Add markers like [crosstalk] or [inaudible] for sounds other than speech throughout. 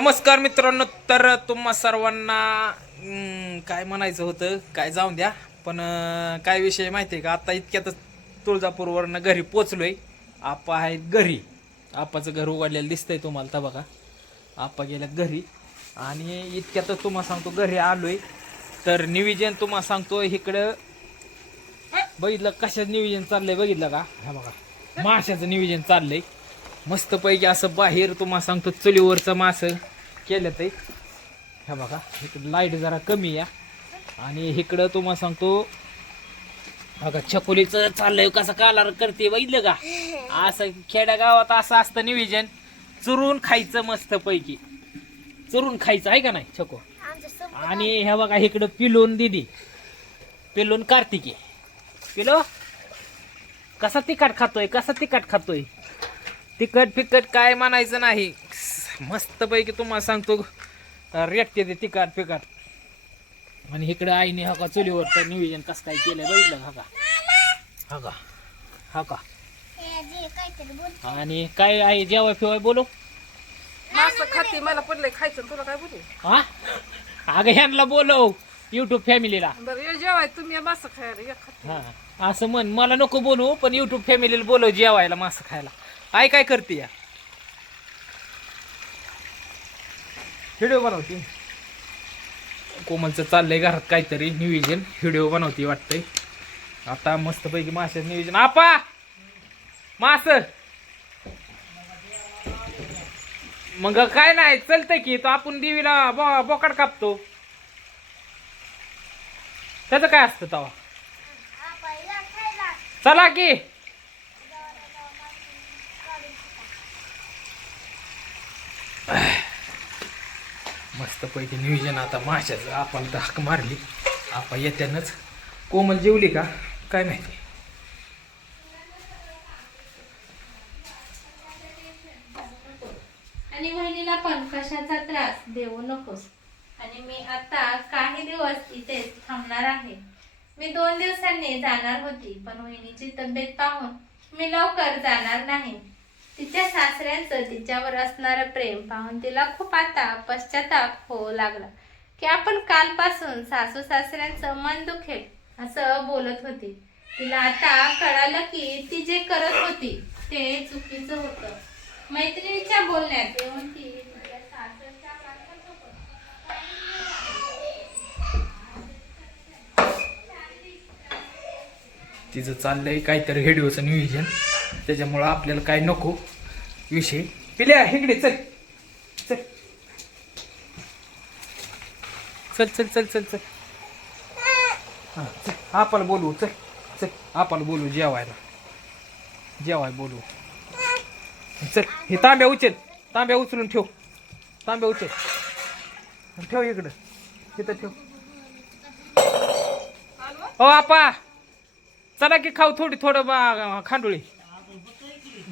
नमस्कार मित्रांनो तर तुम्हा सर्वांना काय म्हणायचं होतं काय जाऊन द्या. पण काय विषय माहिती आहे का? आता इतक्यातच तुळजापूरवरनं घरी पोचलो आहे आप्पा आहेत घरी. आप्पाचं घर उघडलेलं दिसतंय तुम्हाला तर बघा. आप्पा गेल्यात घरी. आणि इतक्यातच तुम्हाला सांगतो घरी आलो आहे तर निविजन तुम्हाला सांगतो इकडं बघितलं कशाचं निविजन चाललंय बघितलं का? हा बघा. माशाचं निविजन चाललंय. मस्तपैकी असं बाहेर तुम्हाला सांगतो चुलीवरचं मासं. केलं ते. ह्या बघा इकडं लाइट जरा कमी या आणि इकडं तुम्हाला सांगतो बघा छकुलीचं चाललंय कसं कालार करते बघितलं का? असं खेड्या गावात असं असतं निविजन चुरून खायचं मस्त पैकी. चुरून खायचं आहे का नाही छको? आणि ह्या बघा इकडं पिलोन दिदी. पिलोन कार्तिकी. पिलो कसा तिखट खातोय कसा तिखट खातोय? तिखट फिकट काय म्हणायचं नाही. मस्तपैकी तुम्हाला सांगतो रेटते ते तिखट फिकट आणि इकडं आईने हा का चुलीवर तर नियोजन कसं काय केलंय बघितलं हा का? हा का? हा का? आणि काय आई जेवाय फिवाय बोलू? मासं खाते मला पडलंय खायचं तुला काय बोलू? हा? अगं ह्यांना बोलव युट्यूब फॅमिलीला बरं जेवाय तुम्ही या मासं खायला हा. असं म्हण मला नको बोलू पण युट्यूब फॅमिलीला बोलव जेवायला मासं खायला. आई काय करते या? व्हिडिओ बनवते. कोमलचं चाललंय घरात काहीतरी नियोजन. व्हिडिओ बनवते वाटतंय. आता मस्तपैकी माशाचं नियोजन. आपा! मास! मग काय नाही चलतंय की तो आपण देवीला बो- बोकाड कापतो. त्याचं काय असतं तवा? चला की! मस्तपैकी नियोजन आता माशाचं. आपण धाक मारली. आपण येत्यानंच. कोमल जेवली का? काय माहिती? आणि वहिनीला पण कशाचा त्रास? देऊ नकोस. आणि मी आता काही दिवस इथेच थांबणार आहे. मी दोन दिवसांनी जाणार होती पण वहिनीची तब्येत पाहून मी लवकर जाणार नाही. तिच्या सासऱ्यांचं तिच्यावर असणारं प्रेम पाहून तिला खूप आता पश्चाताप होऊ लागला. की आपण कालपासून सासू सासऱ्यांचं मन दुखेल असं बोलत होती. तिला आता कळालं की ती जे करत होती ते चुकीचं होतं. मैत्रिणीच्या बोलण्यात येऊन ती तिचं चाललंय काहीतरी रेडिओचं नियोजन. त्याच्यामुळं आपल्याला काय नको. विषय. पिल्या इकडे चल. चल. चल चल चल चल चल. हां चल. आपण बोलू चल. चल. आपण बोलू जेवायला. जेवाय बोलू. चल. हे तांब्या उचल. तांब्या उचलून ठेव. तांब्या उचल. ठेव इकडं. तिथं ठेव. ओ आपा. चला की खाऊ थोडी थोडं बा खांडोळी.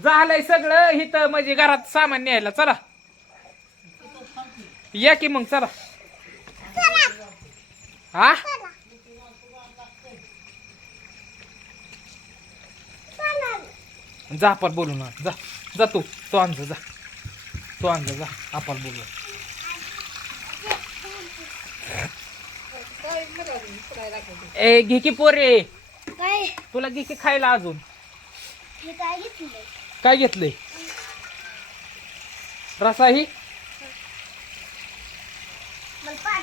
झालंय सगळं इथं म्हणजे घरात सामान न्यायला. चला. या की मग चला. हा? जा आपण बोलू ना. जा. जा तू. तो आणजा जा. तो आणजा जा. आपण बोलू. ए घे की पोरे. तुला घे की खायला अजून. हे काय काय घेतलंय? रसाही?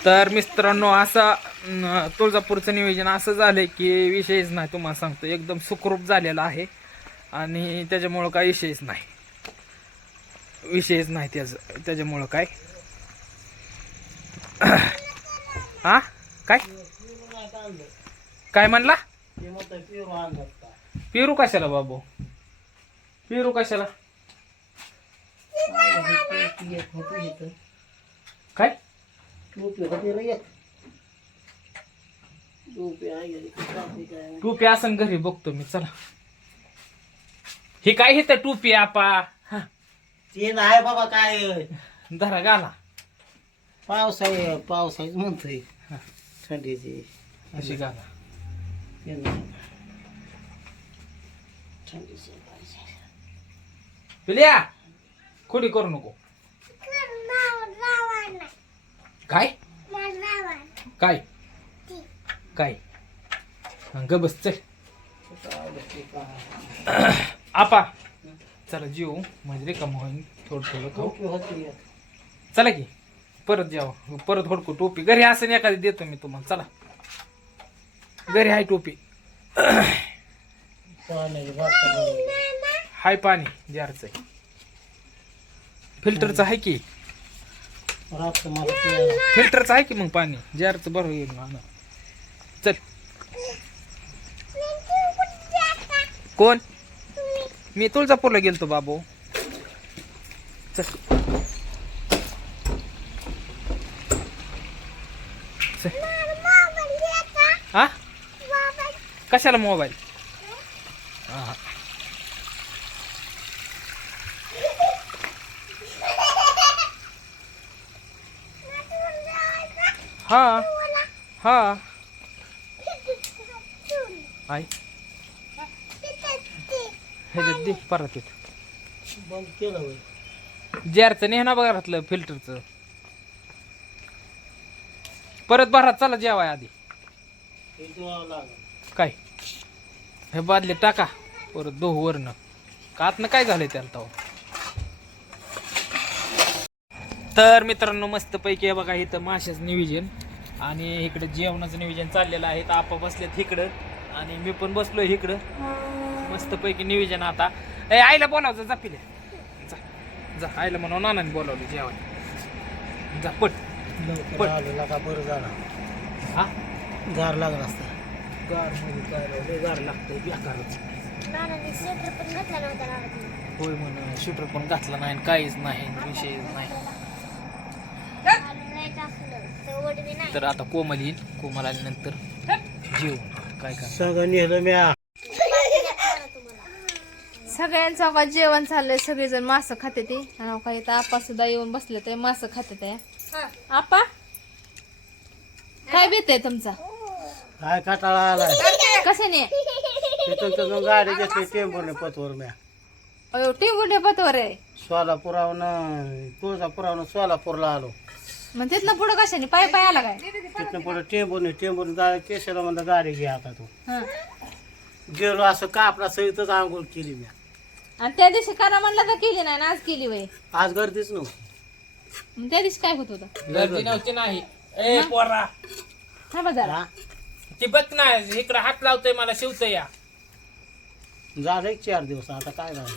तर मित्रांनो असा तुळजापूरचं नियोजन असं झालंय की विषयच नाही तुम्हाला सांगतो. एकदम सुखरूप झालेला आहे. आणि त्याच्यामुळं काय विषयच नाही. विषयच नाही त्याचं त्याच्यामुळं काय? [clears throat] हा? काय? काय म्हणला? पेरू कशाला बाबू? पेरू कशाला? काय? टोपी असन घरी बघतो मी चला. हे काय घेत टोपी आपा? हा, ते नाही बाबा काय? धरा गाला पाऊस आहे पाऊस आहे म्हणतोय थंडीची. अशी गाला ते नाही. थंडीची. पाहिजे. पिल्या? खोडी करू नको. काय? काय? काय? ग बस चल. आपा. चला जेऊ म्हणजे रिकाम होईन थोडं थोडं खाऊ. चला की परत जेवा. परत होडकू टोपी. घरी असं एखादी देतो मी तुम्हाला. चला. घरी आहे टोपी. हाय पाणी जारचं फिल्टरचं आहे की? फिल्टरचं आहे की मग पाणी? जारचं बरं येईल मला चल. कोण? मी तुळजापूरला गेलतो बाबू. चल. चल. हा कशाला मोबाईल हा. हा. हा. आई. ह्याच्यात दे परत येत. बंद केलं होय. जॅरचं बघा घातलं फिल्टरचं. परत भरात चला जेवाय आधी. हे लागलं. काय? हे बादले टाका. परत दोह वरनं. का आतनं काय झालंय त्याला तो तर मित्रांनो मस्त पैकी बघा इथं माशाचं नियोजन. आणि इकडे जेवणाचं नियोजन चाललेलं आहे. तर आपा बसलेत इकडं आणि मी पण बसलोय इकडं. मस्त पैकी नियोजन आता. ए आईला बोलावचं जा पिले. जा जा. आईला म्हणून नानाने बोलावलं जेवण जा पट. लवकर पण- आलं लागा बरं झालं. हा? गार लागला असता. गारमध्ये काय गार लागतंय बेकारच. होय म्हण शूटर पण घातला नाही आणि काहीच नाही विषयच नाही. तर नाही. आता कोमल येईल. कोमल आल्यानंतर जेवण. काय काय सगळं नेलं म्या. सगळ्यांचं बघा जेवण चाललंय. सगळेजण मासं खाते ते. आणि काही तर आपा सुद्धा येऊन बसले ते मासं खाते ते. हा. आपा काय बेत आहे तुमचा? काय काटाळा आलाय? कशाने? तिथून तिथून गाडी घेतली टेम्पोने पतवर म्या. अयो टिंबुंडे पतवर आहे. सोलापुरावनं तुळजापुरावनं सोलापूरला आलो. मग तिथनं पुढं कशाने? पाय पाय आला काय? तिथनं पुढे टेम्पोने टेम्पोने जा केशला म्हणलं गाडी घे आता तू. हं. गेलो असं कापडा सहितच आंघोळ केली म्या आणि त्या दिवशी करा म्हणलं तर केली नाही ना आज केली वय. आज गर्दीच नव्हती. मग त्या दिवशी काय होत होतं? गर्दी नव्हती नाही. ए पोरा. हा बाजार हा? ती बघ ना इकडं हात लावतोय मला शिवतोय या. झालं एक चार दिवस आता काय झालं?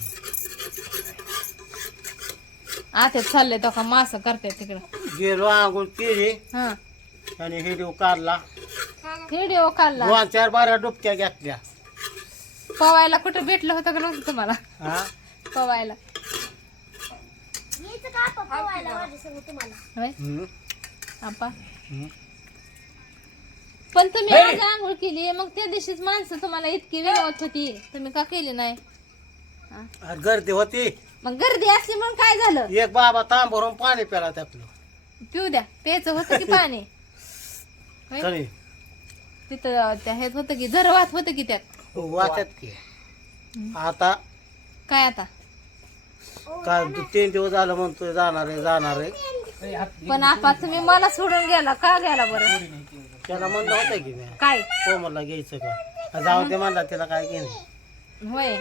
आता चाललंय तो का मास करते तिकडं. गेलो आंघोळ केली. हा. आणि व्हिडिओ काढला. व्हिडिओ काढला. दोन चार बारा डुबक्या घेतल्या. पवायला कुठं भेटलं होतं का नव्हतं तुम्हाला? हा? पवायला. का तुम्हाला. होय? हम्म. आपा हम्म. पण तुम्ही आज आंघोळ केली मग त्या दिवशीच माणसं तुम्हाला इतकी विनवत होती. तुम्ही का केली नाही? आणि गर्दी होती. मग गर्दी असली म्हणून काय झालं? एक बाबा तांब भरून पाणी प्याला त्यातलं. पिऊ द्या. प्यायचं होतं की पाणी? होय? तरी तिथं त्या ह्यात होतं की झरवात होतं की त्यात? वाचत की. आता काय आता? काय तीन दिवस झालं म्हणतोय जाणार आहे जाणार आहे. पण आपा तुम्ही मला सोडून गेला का गेला बरं? त्याला म्हणलं होतं की मी. काय? कोमलला घ्यायचं का? जाऊ दे म्हणला त्याला काय घेणे होय.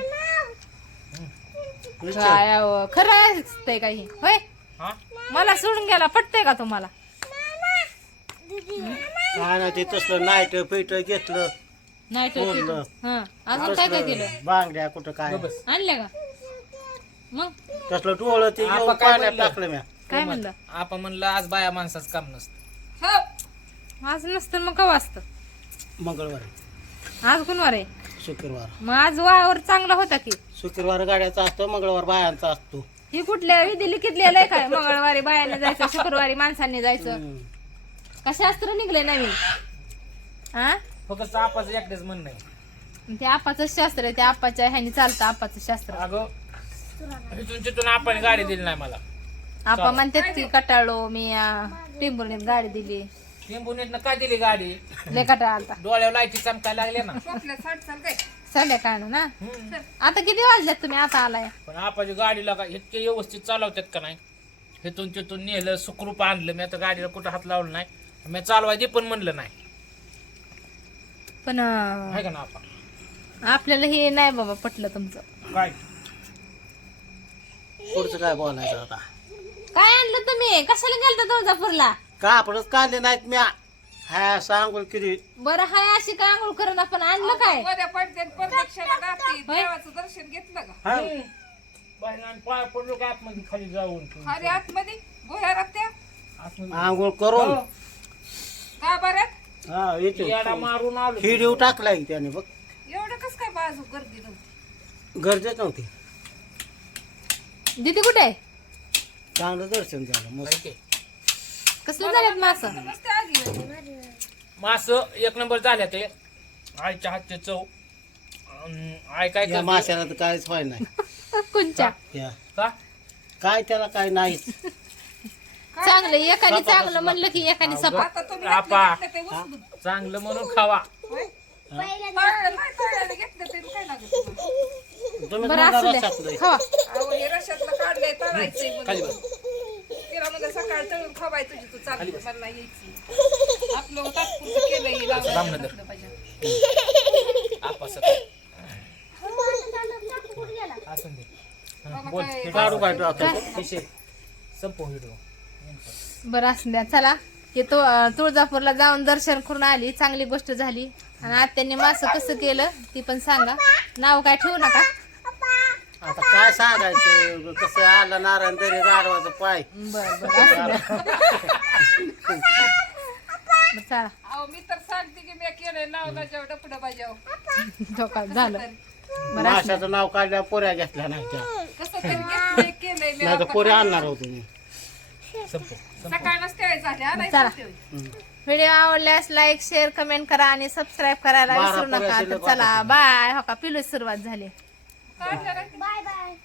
काय अहो, खरं असतंय काही. होय? हा? मला सोडून गेला पटतंय का तुम्हाला? काय नाही ते तसलं नाईट पिट घेतलं. नाही बोललं. हा अजून काय काय केलं? तसलं बांगड्या कुठं काय? बस. आणल्या का? मग? तसलं डोळं ते घेऊन काय पाण्यात बोललं? टाकलं म्या. काय म्हणलं? आपण म्हणलं आज बाया माणसाचं काम नसतं. हो. आज नसतं मग कवा असतं? मंगळवारी. आज गुणवार आहे. शुक्रवार. मग आज वावर चांगला होता की. शुक्रवार गाड्याचा असतो मंगळवार बायांचा असतो. ही कुठल्या विधी लिखितलेलं आहे काय? मंगळवारी बायाने जायचं शुक्रवारी माणसांनी जायचं. हम्म. का शास्त्र निघले नवीन? हा फक्त आपाचं एकटेच म्हणणं आहे. ते आपाचं शास्त्र आहे ते आपाच्या ह्यानी चालतं आपाचं शास्त्र. अगं तिथून आपण गाडी दिली नाही मला. आपा म्हणतात की कटाळलो मी टिंबुर्णीत गाडी दिली. टेम्पोनेटनं का दिली गाडी? लय कटाळ आलता. डोळ्यावर लाईटी चमकायला लागले ना. आपल्या साठ काय? संध्याकाळ ना? हम्म. आता किती वाजल्यात तुम्ही? आता आलाय. पण आपाची गाडीला का इतके व्यवस्थित चालवतात का नाही? तिथून तिथून नेलं सुखरूप आणलं. मी आता गाडीला कुठं हात लावला नाही. मी चालवायचे पण म्हणलं नाही. पण अं, आहे का ना आपण आपल्याला हे नाही बाबा पटलं तुमचं. काय? पुढचं काय बोलायचं आता? काय आणलं तुम्ही? कशाला गेलता तुळजापूरला? का आपणच काढले नाहीत म्या? हा सांगून किती बरं हाय अशी का आंघोळ करून आपण आणलं काय? पडते देवाचं दर्शन घेतलं का? हा. बाहेर आणि पाय पडलो का आतमध्ये खाली जाऊन? अरे आतमध्ये? गोह्यारात त्या आतमध्ये. आंघोळ करून. का बऱ्यात हा येतो. मारून आलो. हिडीव टाकलाय त्याने बघ. एवढं कस काय बाजू गर्दी नव्हती? गरजेच नव्हती. दीदी कुठे आहे? चांगलं दर्शन झालं मस्त. कसलं झाल्यात मासं? मास एक नंबर झाल्या ते. आईच्या हातचे चव. अं, आई काय या करते? माशाला तर काहीच व्हाय नाही. [laughs] कुंच्या? या. का? काय त्याला काय नाही. चांगलं एकाने चांगलं म्हणलं की एकाने सपा आता तुम्ही आपा. घेतलं ते उचलून. चांगलं म्हणून खावा. तळलं नाही तळल्याला घेतलं तरी काय लागत तुम्हाला? तुम्ही बरं असू द्या. खावा. अहो हे रशातलं काढलंय तळायचंय म्हणून. तिला सकाळ तळून खवाय तुझी तू चालली मला नाही यायची. [laughs] आपलं तात्पुरतं केलंय हे लावलं लांबनं धर. नसलं पाहिजे. आपास असं. दे. बाबा बोल. काय- काढू काय आता? विषय संपव व्हिडिओ बरं असू द्या. चला. की तो तुळजापूरला जाऊन दर्शन करून आली. चांगली गोष्ट झाली. आणि आत्यांनी मासं कसं केलं ती पण सांगा. नाव काय ठेवू नका. आता काय सांगायचं? कसं आलं नारायण तरी गाडवाचं पाय. बरं बरं. असू द्या बरं, चला. अहो मी तर सांगते की मी केलंय नाव माझ्या डपडं माझ्याव धोका झालं? बरं. माशाचं नाव काढल्या पोऱ्या घेतल्या नाही त्या. कसं तरी घेतलंय केलंय मी नाही तर. पोऱ्या आणणार होतो मी. झाले चला. व्हिडिओ आवडल्यास लाईक शेअर कमेंट करा आणि सबस्क्राईब करायला बारा विसरू नका. पोरं तर शिल्लक चला बाय. हो का पिलू सुरुवात झाली. Bye bye